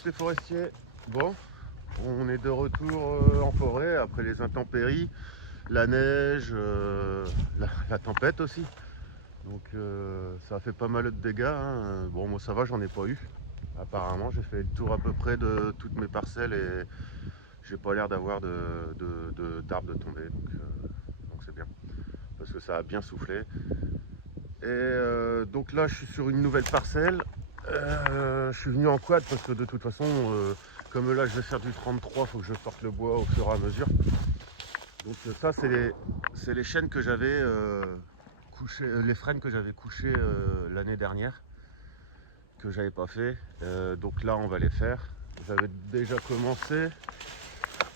tous les forestiers. Bon, on est de retour en forêt après les intempéries, la neige, la tempête aussi. Donc ça a fait pas mal de dégâts, hein. Bon, moi ça va, j'en ai pas eu. Apparemment, j'ai fait le tour à peu près de toutes mes parcelles et j'ai pas l'air d'avoir d'arbres de tomber. Donc c'est bien, parce que ça a bien soufflé. Et donc là, je suis sur une nouvelle parcelle. Je suis venu en quad parce que de toute façon, comme là je vais faire du 33, il faut que je porte le bois au fur et à mesure. Donc ça, c'est les chaînes que j'avais couchées, les frênes que j'avais couchées l'année dernière, que j'avais pas fait. Donc là, on va les faire. J'avais déjà commencé.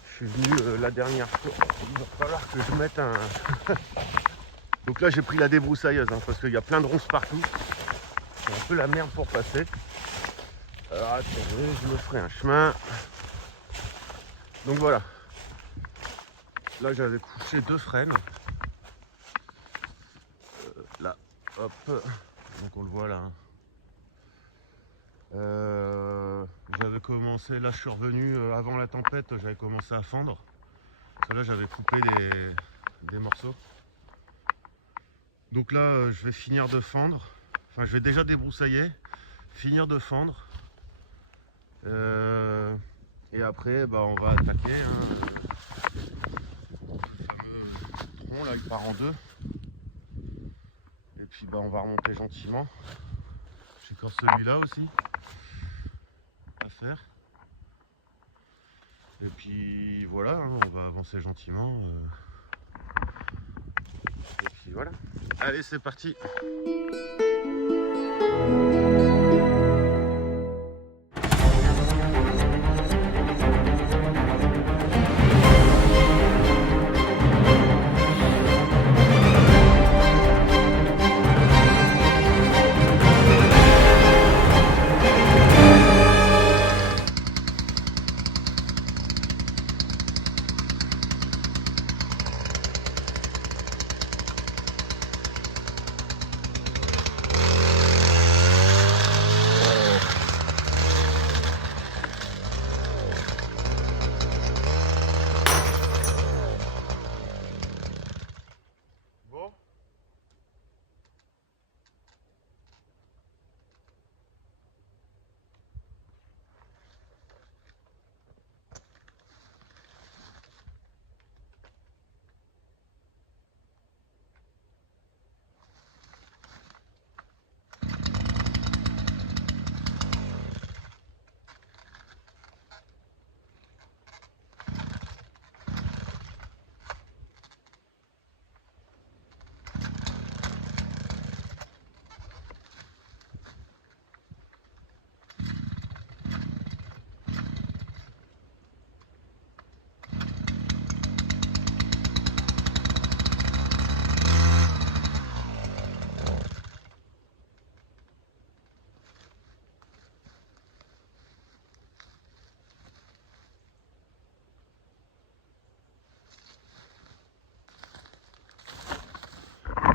Je suis venu la dernière fois. Il va falloir que je mette un... Donc là, j'ai pris la débroussailleuse, hein, parce qu'il y a plein de ronces partout. C'est un peu la merde pour passer. Alors attendez, je me ferai un chemin. Donc voilà. Là j'avais couché 2 frênes. Là, hop. Donc on le voit là. J'avais commencé, là je suis revenu avant la tempête, j'avais commencé à fendre. Là j'avais coupé des morceaux. Donc là je vais finir de fendre. Enfin je vais déjà débroussailler, finir de fendre. Et après bah, on va attaquer. Hein. Le tronc là il part en 2. Et puis bah, on va remonter gentiment. J'ai encore celui-là aussi à faire. Et puis voilà, hein, on va avancer gentiment. Et puis voilà. Allez, c'est parti.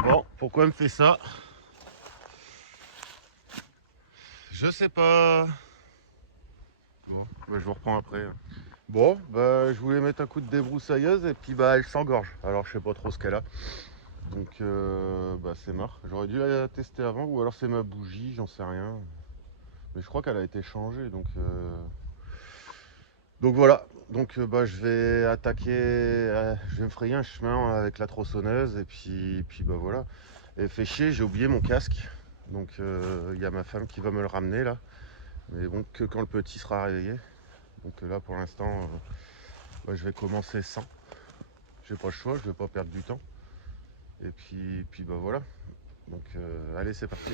Bon, pourquoi elle me fait ça? Je sais pas. Bon, bah, je vous reprends après. Bon, bah, je voulais mettre un coup de débroussailleuse et puis bah, elle s'engorge. Alors je sais pas trop ce qu'elle a. Donc bah, c'est mort. J'aurais dû la tester avant ou alors c'est ma bougie, j'en sais rien. Mais je crois qu'elle a été changée. Donc voilà. Donc bah, je vais attaquer. Je vais me frayer un chemin avec la tronçonneuse et puis bah voilà. Et fait chier, j'ai oublié mon casque. Donc il y a ma femme qui va me le ramener là. Mais bon, que quand le petit sera réveillé. Donc là pour l'instant, bah, je vais commencer sans. J'ai pas le choix, je vais pas perdre du temps. Et puis bah voilà. Donc allez, c'est parti.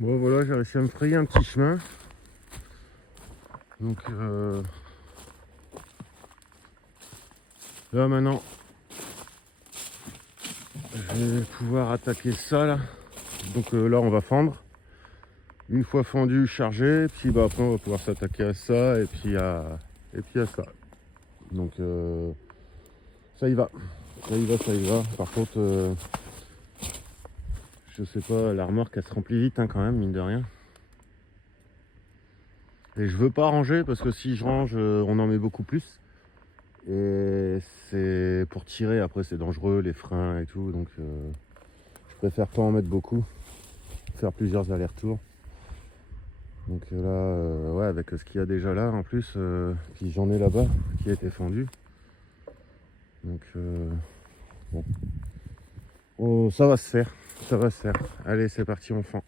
Bon voilà, j'ai réussi à me frayer un petit chemin. Donc là maintenant, je vais pouvoir attaquer ça là. Donc là on va fendre. Une fois fendu, chargé, puis bah après on va pouvoir s'attaquer à ça et puis à ça. Donc ça y va. Ça y va, ça y va. Par contre je sais pas, la remorque elle se remplit vite hein, quand même, mine de rien. Et je veux pas ranger parce que si je range, on en met beaucoup plus. Et c'est pour tirer, après c'est dangereux, les freins et tout. Donc je préfère pas en mettre beaucoup. Faire plusieurs allers-retours. Donc là, ouais, avec ce qu'il y a déjà là en plus, puis j'en ai là-bas qui a été fendu. Donc bon. Oh, ça va se faire, ça va se faire. Allez, c'est parti, on fend.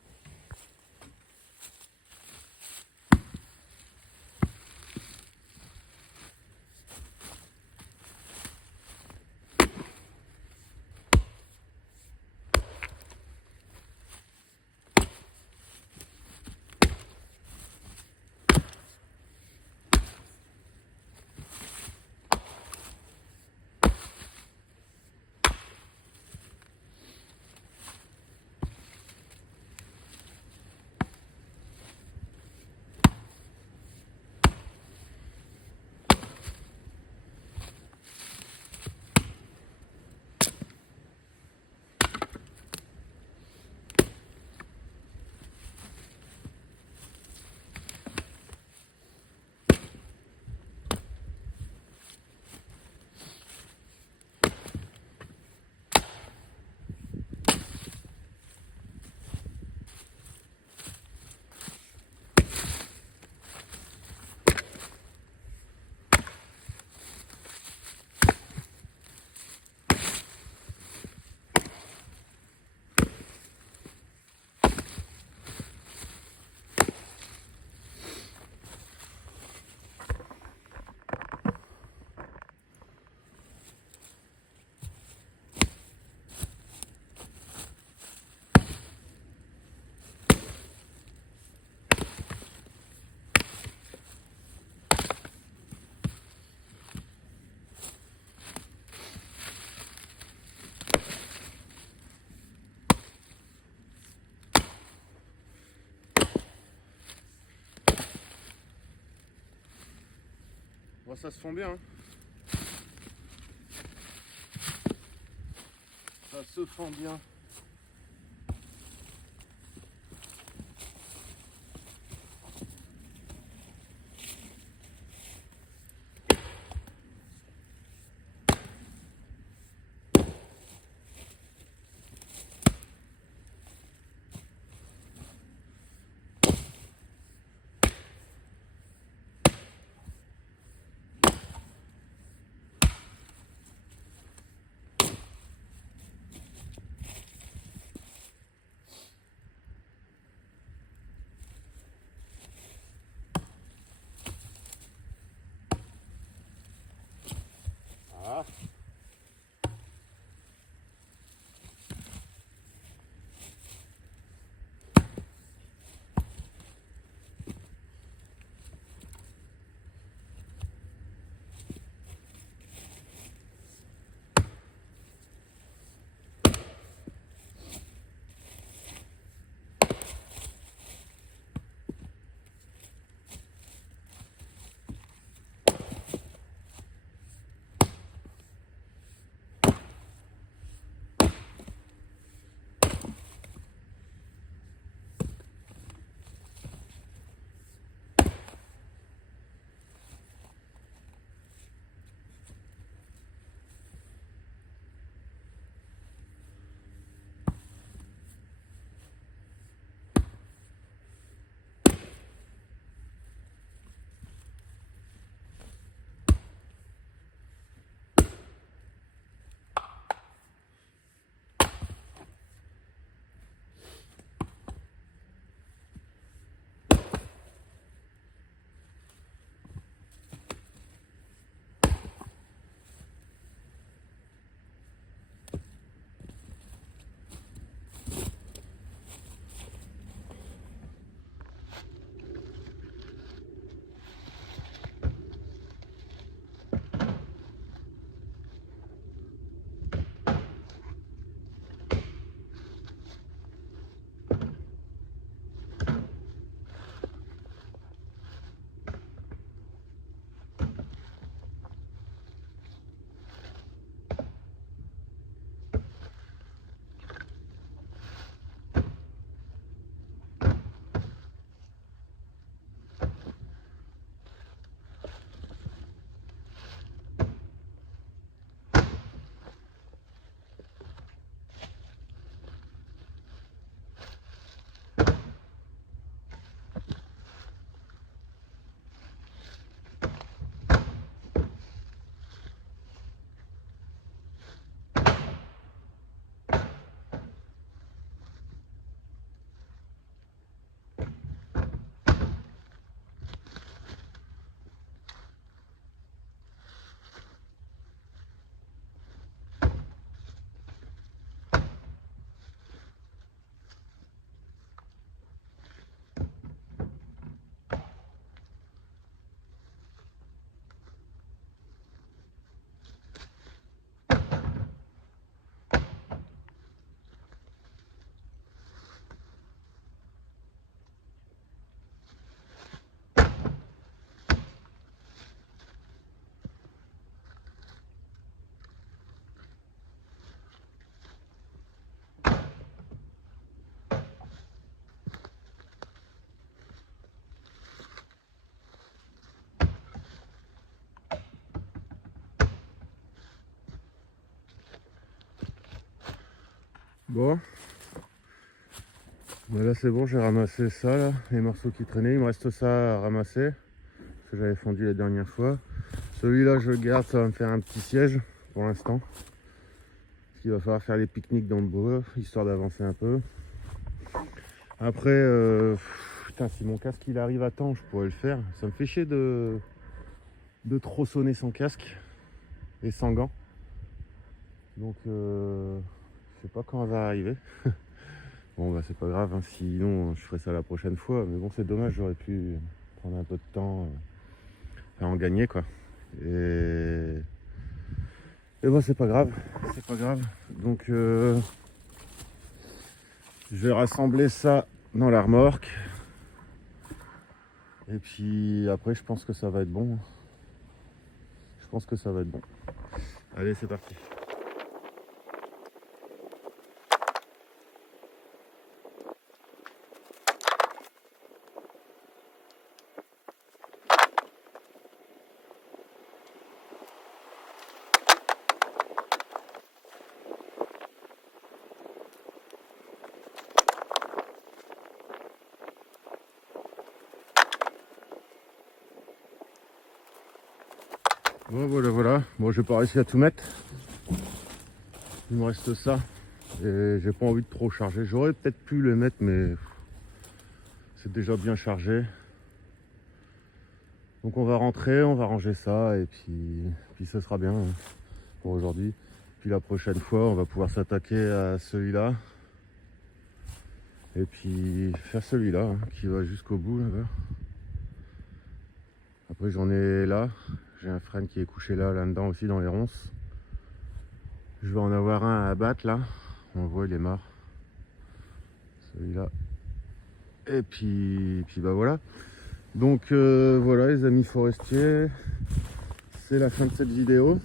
Bon, ça se fond bien. Hein. Ça se fond bien. Bon, bah là c'est bon, j'ai ramassé ça là, les morceaux qui traînaient. Il me reste ça à ramasser, parce que j'avais fondu la dernière fois. Celui-là je le garde, ça va me faire un petit siège pour l'instant. Parce qu'il va falloir faire les pique-niques dans le bois, histoire d'avancer un peu. Après, putain, si mon casque il arrive à temps, je pourrais le faire. Ça me fait chier de trop sonner sans casque et sans gants. Donc je sais pas quand elle va arriver. Bon bah c'est pas grave, hein, sinon je ferai ça la prochaine fois. Mais bon, c'est dommage, j'aurais pu prendre un peu de temps à en gagner quoi. Et bon, c'est pas grave, c'est pas grave. Donc je vais rassembler ça dans la remorque. Et puis après je pense que ça va être bon. Je pense que ça va être bon. Allez, c'est parti. Bon voilà. Bon, j'ai pas réussi à tout mettre. Il me reste ça. Et j'ai pas envie de trop charger. J'aurais peut-être pu le mettre, mais c'est déjà bien chargé. Donc on va rentrer, on va ranger ça et puis ça sera bien hein, pour aujourd'hui. Puis la prochaine fois, on va pouvoir s'attaquer à celui-là. Et puis faire celui-là hein, qui va jusqu'au bout là-bas. Après j'en ai là. J'ai un frêne qui est couché là-dedans aussi dans les ronces. Je vais en avoir un à abattre là. On voit il est mort. Celui-là. Et puis bah voilà. Donc voilà les amis forestiers. C'est la fin de cette vidéo.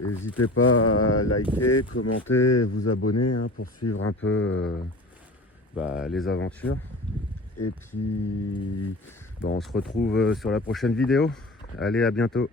N'hésitez pas à liker, commenter, vous abonner hein, pour suivre un peu les aventures. Et puis on se retrouve sur la prochaine vidéo. Allez, à bientôt.